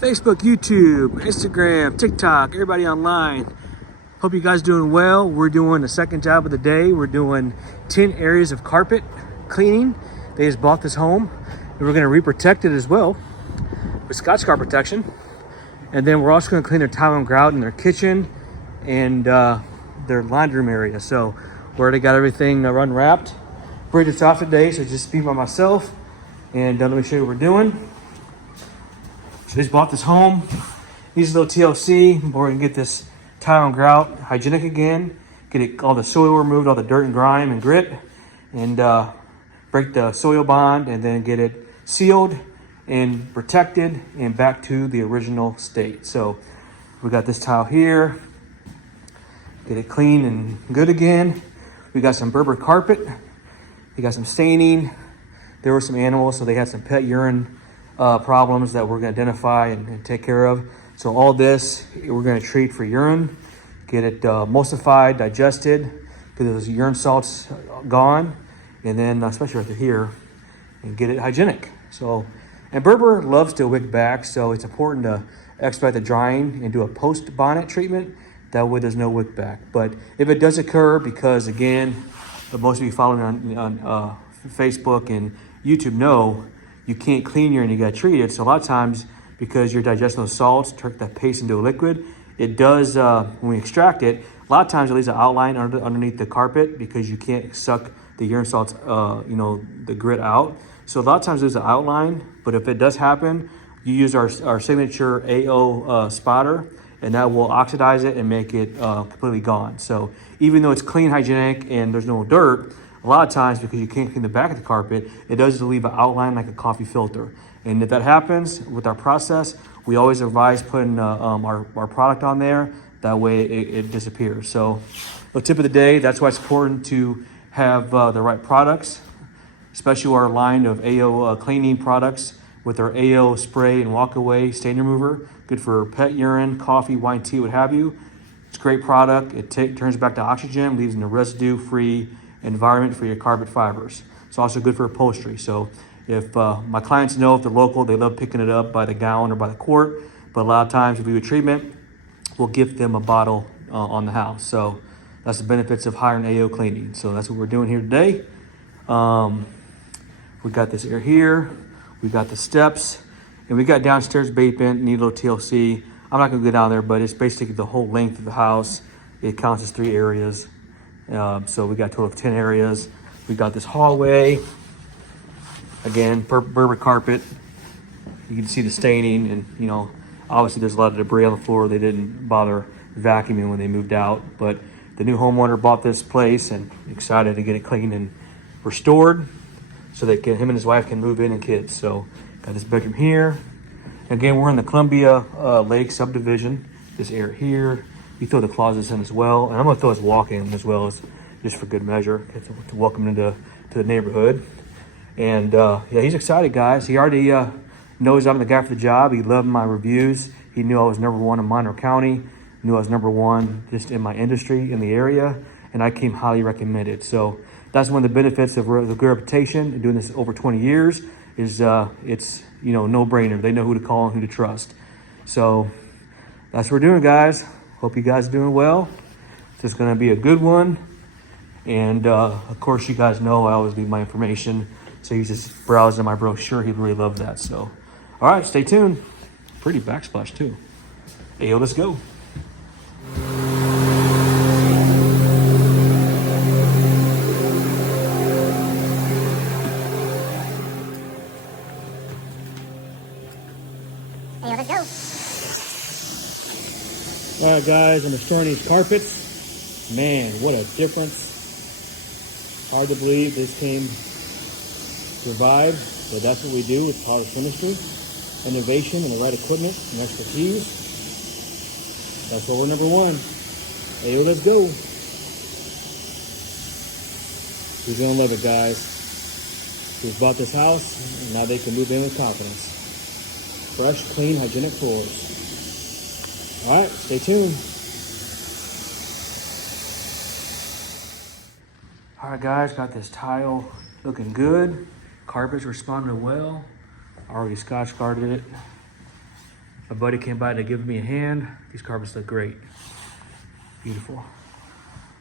Facebook, YouTube, Instagram, TikTok, everybody online. Hope you guys doing well. We're doing the second job of the day. We're doing 10 areas of carpet cleaning. They just bought this home and we're gonna reprotect it as well with Scotch Guard protection. And then we're also gonna clean their tile and grout in their kitchen and their laundry room area. So we already got everything unwrapped. Bridget's off today, so just be by myself. And let me show you what we're doing. So just bought this home. Needs a little TLC. We're gonna get this tile and grout hygienic again. Get it, all the soil removed, all the dirt and grime and grit, and break the soil bond, and then get it sealed and protected and back to the original state. So we got this tile here. Get it clean and good again. We got some Berber carpet. We got some staining. There were some animals, so they had some pet urine problems that we're gonna identify and take care of. So all this, we're gonna treat for urine, get it emulsified, digested, get those urine salts gone, and then especially right here, and get it hygienic. So, and Berber loves to wick back, so it's important to expedite the drying and do a post-bonnet treatment. That way there's no wick back. But if it does occur, because again, most of you following on Facebook and YouTube know, you can't clean urine, you gotta treat it. So a lot of times, because you're digesting those salts, turn that paste into a liquid, it does, when we extract it, a lot of times it leaves an outline underneath the carpet because you can't suck the urine salts, the grit out. So a lot of times there's an outline, but if it does happen, you use our signature AO spotter, and that will oxidize it and make it completely gone. So even though it's clean, hygienic, and there's no dirt, a lot of times, because you can't clean the back of the carpet, it does leave an outline like a coffee filter. And if that happens with our process, we always advise putting our product on there. That way it disappears. So the tip of the day, that's why it's important to have the right products, especially our line of AO cleaning products with our AO spray and walk away stain remover. Good for pet urine, coffee, wine, tea, what have you. It's a great product. It turns back to oxygen, leaves in a residue-free environment for your carpet fibers. It's also good for upholstery. So if my clients know, if they're local, they love picking it up by the gallon or by the quart. But a lot of times if we do a treatment, we'll gift them a bottle on the house. So that's the benefits of hiring AO cleaning. So that's what we're doing here today. We got this area here. We got the steps, and we got downstairs basement, need a little TLC. I'm not gonna go down there, but it's basically the whole length of the house. It counts as 3 areas. So we got a total of 10 areas. We got this hallway. Again, Berber carpet. You can see the staining, and obviously there's a lot of debris on the floor. They didn't bother vacuuming when they moved out, but the new homeowner bought this place and excited to get it cleaned and restored so that him and his wife can move in and kids. So got this bedroom here. Again, we're in the Columbia Lake subdivision. This area here. We throw the closets in as well, and I'm gonna throw his walk-in as well, as just for good measure to welcome him to the neighborhood. And yeah, he's excited, guys. He already knows I'm the guy for the job. He loved my reviews. He knew I was #1 in Monroe County. Knew I was #1 just in my industry in the area, and I came highly recommended. So that's one of the benefits of the good reputation and doing this over 20 years. Is it's no-brainer. They know who to call and who to trust. So that's what we're doing, guys. Hope you guys are doing well. It's going to be a good one. And of course, you guys know I always leave my information. So he's just browsing my brochure. He'd really love that. So, all right, stay tuned. Pretty backsplash too. Hey, let's go. All right, guys, I'm restoring these carpets. Man, what a difference. Hard to believe this came survived, but that's what we do with polished chemistry, innovation, and the right equipment and expertise. That's what we're #1. Hey, let's go. You're gonna love it, guys. Just bought this house, and now they can move in with confidence. Fresh, clean, hygienic floors. All right, stay tuned. All right, guys, got this tile looking good. Carpet's responding well. Already Scotch guarded it. My buddy came by to give me a hand. These carpets look great. Beautiful.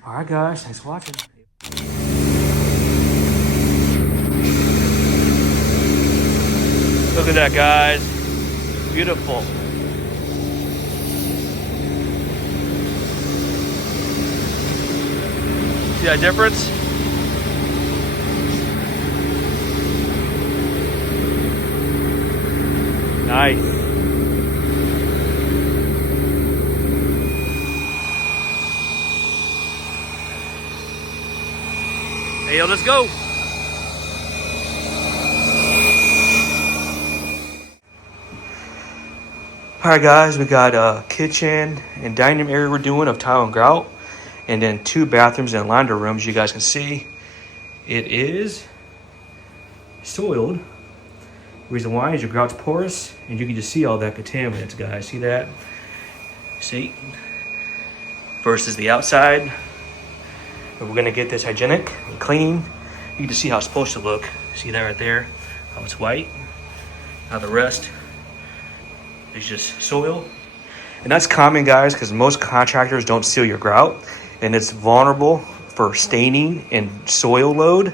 All right, guys, thanks for watching. Look at that, guys. Beautiful. See that difference? Nice. Hey, yo, let's go. All right, guys, we got a kitchen and dining room area we're doing of tile and grout, and then 2 bathrooms and laundry rooms. You guys can see it is soiled. Reason why is your grout's porous, and you can just see all that contaminants, guys. See that? See? Versus the outside. But we're gonna get this hygienic and clean. You can see how it's supposed to look. See that right there? How it's white. Now the rest is just soil. And that's common, guys, because most contractors don't seal your grout, and it's vulnerable for staining and soil load.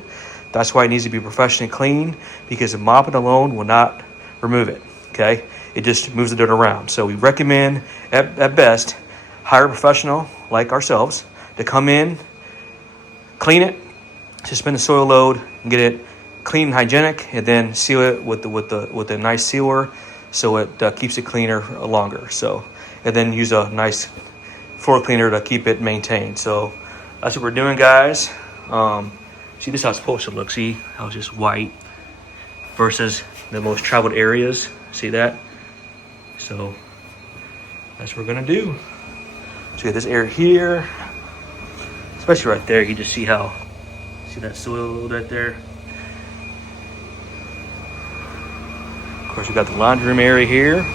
That's why it needs to be professionally cleaned, because a mopping alone will not remove it, okay? It just moves the dirt around. So we recommend, at best, hire a professional like ourselves to come in, clean it, suspend the soil load, and get it clean and hygienic, and then seal it with a nice sealer so it keeps it cleaner longer. So, and then use a nice floor cleaner to keep it maintained. So that's what we're doing, guys. See, this is how it's supposed to look. See how it's just white versus the most traveled areas. See that? So that's what we're gonna do. So we got this area here, especially right there. You can just see that soil right there. Of course, we got the laundry room area here.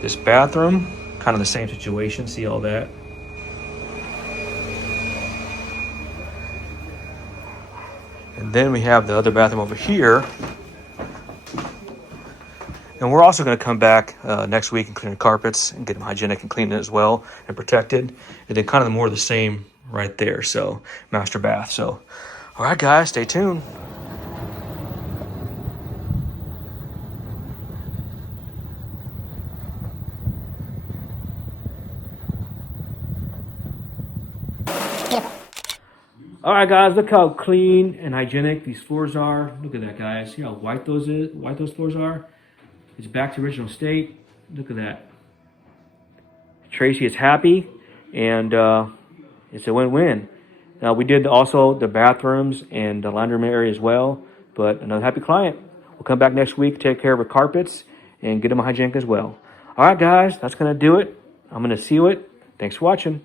This bathroom, kind of the same situation. See all that? And then we have the other bathroom over here. And we're also going to come back next week and clean the carpets and get them hygienic and clean as well and protected. And then kind of more of the same right there. So master bath. So, all right, guys, stay tuned. All right, guys, look how clean and hygienic these floors are. Look at that, guys. See how white those floors are? It's back to original state. Look at that. Tracy is happy, and it's a win-win. Now, we did also the bathrooms and the laundry room area as well, but another happy client. We'll come back next week, take care of her carpets, and get them hygienic as well. All right, guys, that's going to do it. I'm going to seal it. Thanks for watching.